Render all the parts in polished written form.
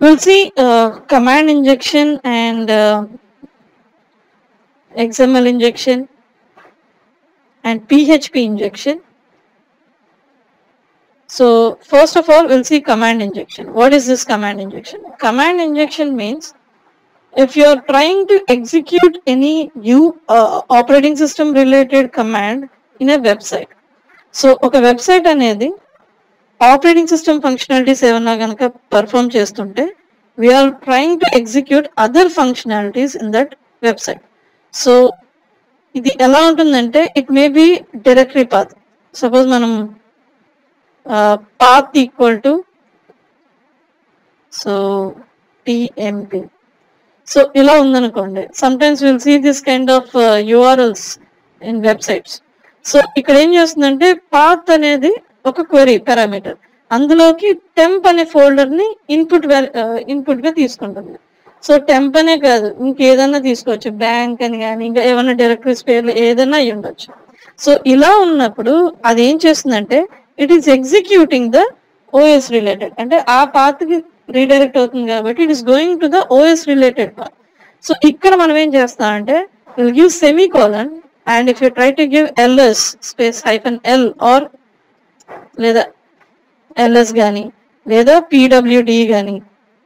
We'll see command injection and XML injection and PHP injection. So first of all, we'll see command injection. What is this command injection? Command injection means if you're trying to execute any new operating system related command in a website. So ఒక website అనేది operating system functionalities ఏమన్నా కనుక perform చేస్తుంటే we're trying to execute other functionalities in that website. So ఇది ఎలా ఉంటుందంటే it may be directory path. Suppose మనం path equal to so tmp. So ఇలా ఉందనుకోండి, sometimes will see this kind of URLs in websites. So ఇక్కడ ఏం చేస్తుందంటే path అనేది ఒక క్వెరీ పారామీటర్, అందులోకి టెంప్ అనే ఫోల్డర్ ని ఇన్పుట్ గా తీసుకుంటుంది. సో టెంప్ అనే కాదు, ఇంకేదన్నా తీసుకోవచ్చు, బ్యాంక్ అని కానీ ఇంకా ఏమైనా డైరెక్టరీస్ పేర్లు ఏదైనా అయి ఉండొచ్చు. సో ఇలా ఉన్నప్పుడు అది ఏం చేస్తుందంటే it is executing the OS related, అంటే ఆ పాత్ కి రీడైరెక్ట్ అవుతుంది కాబట్టి it is going to the OS related path. So ఇక్కడ మనం ఏం చేస్తామంటే will give semicolon and if you try to give ls space -l or లేదా ls కానీ లేదా pwd కానీ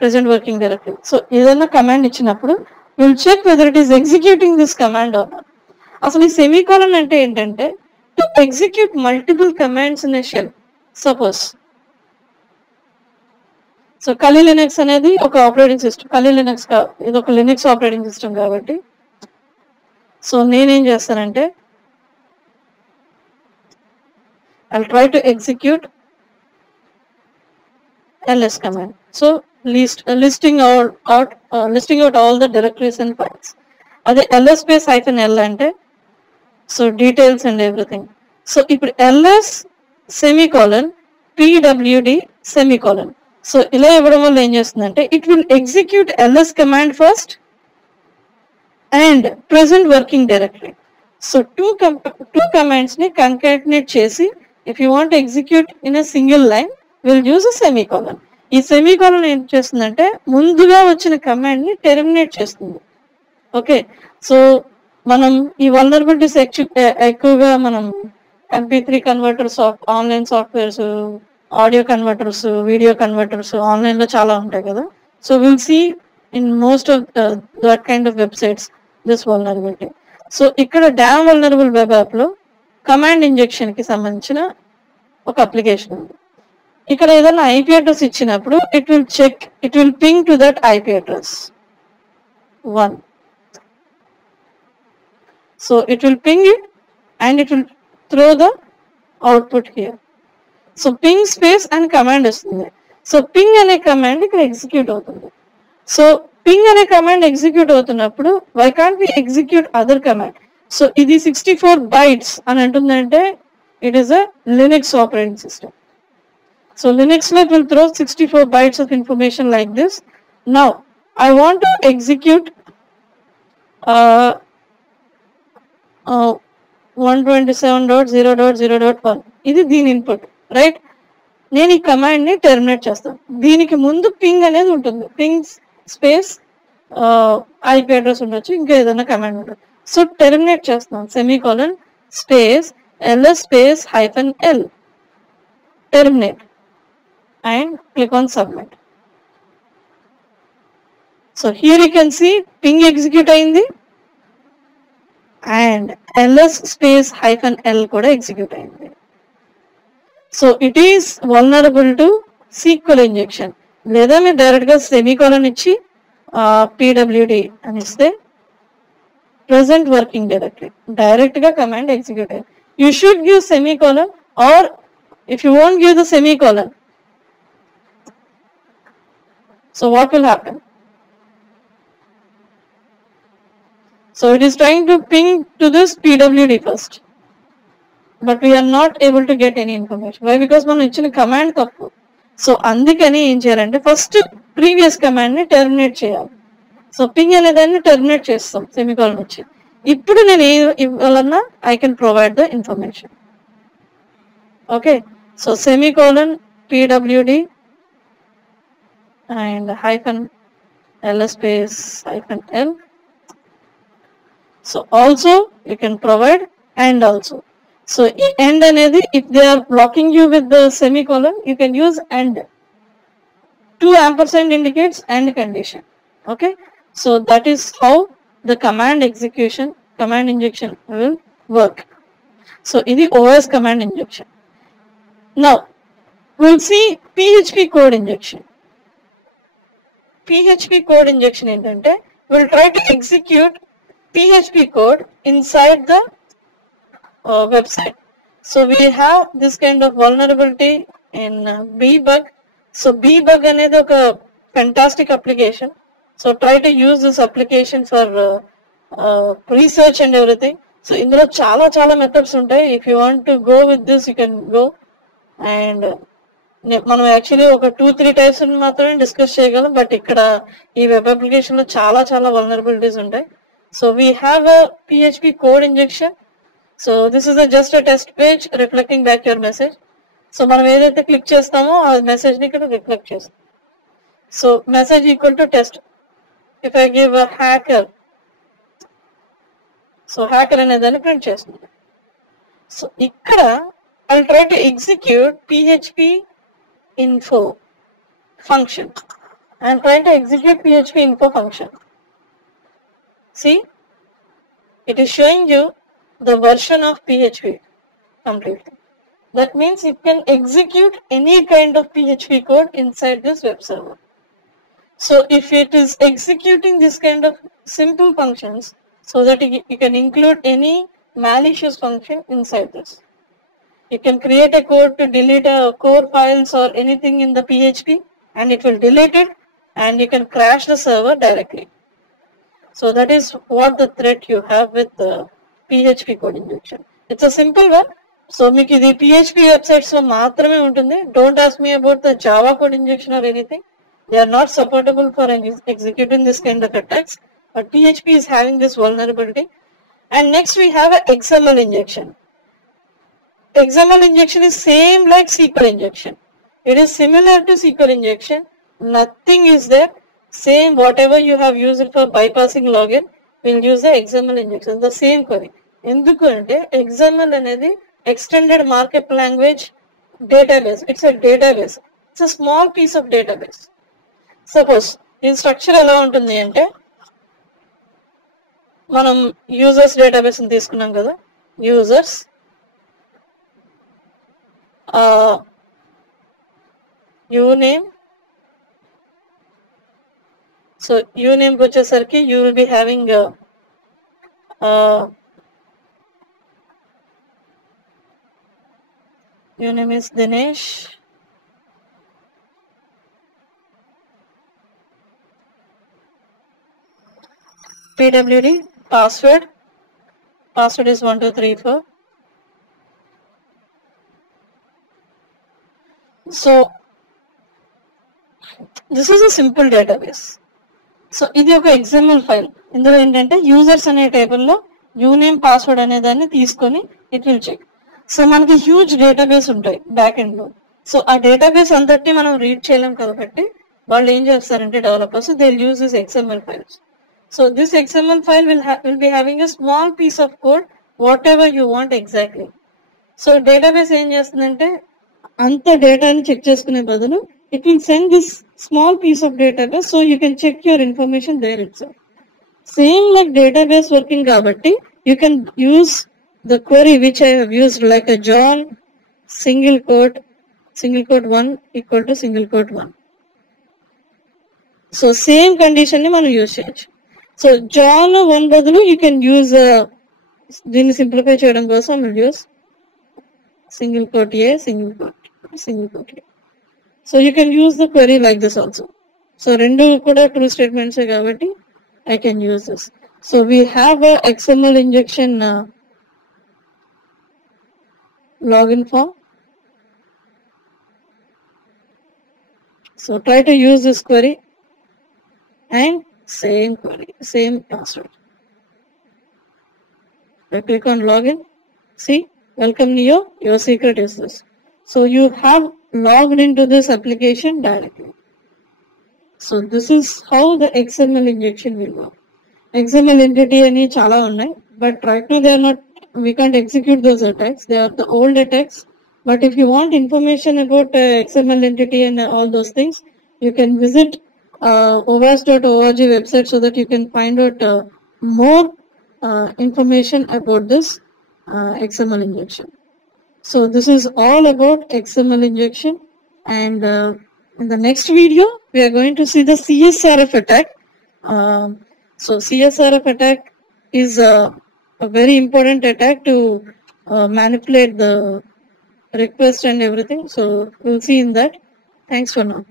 ప్రెసెంట్ వర్కింగ్ డైరెక్టరీ. సో ఏదైనా కమాండ్ ఇచ్చినప్పుడు will check whether it is executing this command or not. అసలు ఈ సెమీకోలన్ అంటే ఏంటంటే to execute multiple commands in a shell. Suppose so Kali Linux అనేది ఒక ఆపరేటింగ్ సిస్టమ్, కలి లినక్స్ ఇది ఒక లినక్స్ ఆపరేటింగ్ సిస్టమ్ కాబట్టి సో నేనేం చేస్తానంటే I'll try to execute ls command. So listing out all the directories and files. అదే ls space -l అంటే so details and everything. So ఇప్పుడు ls semicolon pwd semicolon. So ఇలా ఇవ్వడం వల్ల ఏం చేస్తుందంటే it will execute ls command first and present working directory. So two commands ని కంకాటినేట్ చేసి if you want execute in a single line will use a semicolon. ఈ సెమీకోలన్ ఏం చేస్తుందంటే ముందుగా వచ్చిన కమాండ్ ని టెర్మినేట్ చేస్తుంది. ఓకే, సో మనం ఈ వల్నరబిలిటీస్ ఎక్కువగా మనం MP3 converters, online softwares, audio converters, video converters online లో చాలా ఉంటాయి కదా. So will see in most of that kind of websites this vulnerability. So ఇక్కడ డామ్ వల్నరబుల్ వెబ్ యాప్ లో కమాండ్ ఇంజెక్షన్ కి సంబంధించిన ఒక అప్లికేషన్ ఉంది. ఇక్కడ ఏదైనా IP అడ్రస్ ఇచ్చినప్పుడు it will ping to that IP address 1. So it will ping it and it will throw the output here. So ping space and command వస్తుంది. So ping అనే command ఇక్కడ ఎగ్జిక్యూట్ అవుతుంది. So ping అనే command execute అవుతున్నప్పుడు why can't we execute other command? So ఇది 64 bytes అని అంటుందంటే it is a Linux operating system. So Linux లో will throw 64 bytes of information like this. Now I want to execute 127.0.0.1. ఇది దీని input, right? నేను ఈ కమాండ్ ని టెర్మినేట్ చేస్తాను. దీనికి ముందు పింగ్ అనేది ఉంటుంది, పింగ్ స్పేస్ IP అడ్రస్ ఉండొచ్చు, ఇంకా ఏదైనా కమాండ్ ఉండొచ్చు. సో టెర్మినేట్ చేస్తాను semicolon space ls space -l terminate and click on submit. So here you can see ping execute అయింది అండ్ ls స్పేస్ -l కూడా ఎగ్జిక్యూట్ అయింది. So it is vulnerable to SQL injection. లేదా మీరు direct గా semicolon ఇచ్చి pwd అని ఇస్తే present working directory direct గా కమాండ్ ఎగ్జిక్యూట్ అయ్యింది. You should give semicolon or if you won't give the semicolon, so what will happen? So it is trying to ping to this pwd first, but we are not able to get any information. Why? Because మనం ఇచ్చిన కమాండ్ తప్పు. సో అందుకని ఏం చేయాలంటే first previous command ని టెర్మినేట్ చేయాలి. So ping అనే దాన్ని టెర్మినేట్ చేస్తాం సెమీకోలన్ వచ్చి. ఇప్పుడు నేను ఇవ్వాలన్నా I can provide the information. Okay, so semicolon pwd and hyphen ls space hyphen l. So also you can provide and also. So and another, if they are blocking you with the semicolon, you can use and. 2 ampersand indicates and condition. Okay, so that is how the command injection will work. So in the OS command injection. Now we'll see PHP code injection. PHP code injection ఏంటంటే we'll try to execute PHP code inside the website. So we have this kind of vulnerability in Bbug. So Bbug అనేది ఒక fantastic application. So try to use this application for research and everything. So ఇందులో చాలా మెథడ్స్ ఉంటాయి. If you want to go with this, you can go. And మనం యాక్చువల్లీ ఒక 2-3 టైప్స్ మాత్రమే డిస్కస్ చేయగలం, బట్ ఇక్కడ ఈ వెబ్ అప్లికేషన్ లో చాలా వల్నరబిలిటీస్ ఉంటాయి. So we have a PHP code injection. So this is just a test page reflecting back your message. So మనం ఏదైతే క్లిక్ చేస్తామో ఆ మెసేజ్ ని ఇక్కడ రిఫ్లెక్ట్ చేస్తాం. So message equal to test. If I give hacker, so hacker అనేదాన్ని ప్రింట్ చేస్తుంది. సో ఇక్కడ I'll try to execute PHP info function. I'm trying to execute PHP info function. See, it is showing you the version of PHP completely. That means you can execute any kind of PHP code inside this web server. So if it is executing this kind of simple functions, so that you can include any malicious function inside this. You can create a code to delete a core files or anything in the PHP, and it will delete it, and you can crash the server directly. So that is what the threat you have with the PHP code injection. It's a simple one. So meeku idi PHP websites lo maatrame untundi. Don't ask me about the Java code injection or anything. They are not supportable for executing this kind of attacks. But PHP is having this vulnerability. And next we have a XML injection. XML injection is same like SQL injection. It is similar to SQL injection. Nothing is there. Same whatever you have used for bypassing login, we'll use the XML injection. The same query. ఎందుకు అంటే XML అనేది extended markup language database. It's a database. It's a small piece of database. Suppose ఈ స్ట్రక్చర్ ఎలా ఉంటుంది అంటే, మనం users database ని తీసుకున్నాం కదా. Users uname. So uname వచ్చేసరికి you will be having uname is Dinesh. PWD password is 1234. So this is a simple database. So ఇది ఒక XML ఫైల్. ఇందులో ఏంటంటే యూజర్స్ అనే టేబుల్ లో యూనేమ్ పాస్వర్డ్ అనే దాన్ని తీసుకొని ఇట్ విల్ చెక్. సో మనకి హ్యూజ్ డేటాబేస్ ఉంటాయి బ్యాక్ ఎండ్ లో. సో ఆ డేటాబేస్ అంతటి మనం రీడ్ చేయలేం కాబట్టి వాళ్ళు ఏం చేస్తారంటే developers they will use this XML files. So this XML file will be having a small piece of code whatever you want exactly. So database ఏం చేస్తుందంటే అంత డేటాని చెక్ చేసుకునే బదులు it will send this small piece of database, so you can check your information there itself. Same like database working కాబట్టి you can use the query which I have used like a John single quote 1 equal to single quote 1. So same condition ని మనం యూజ్ చేయొచ్చు. So John 1 బదులు you can use, దీన్ని సింప్లిఫై చేయడం కోసం will use single quote A, single quote A. So you can use the query like this also. So rendu kuda true statements kabatti I can use this. So we have a XML injection login form. So try to use this query and same query, same password. I click on login. See, welcome Neo, your secret is this. So you have logged into this application directly. So this is how the XML injection will work. XML entity ani chala unnai, but right now they are not, we can't execute those attacks. They are the old attacks. But if you want information about XML entity and all those things, you can visit ovas.org website so that you can find out more information about this XML injection. So this is all about XML injection, and in the next video we are going to see the CSRF attack. So CSRF attack is a very important attack to manipulate the request and everything. So we'll see in that. Thanks for now.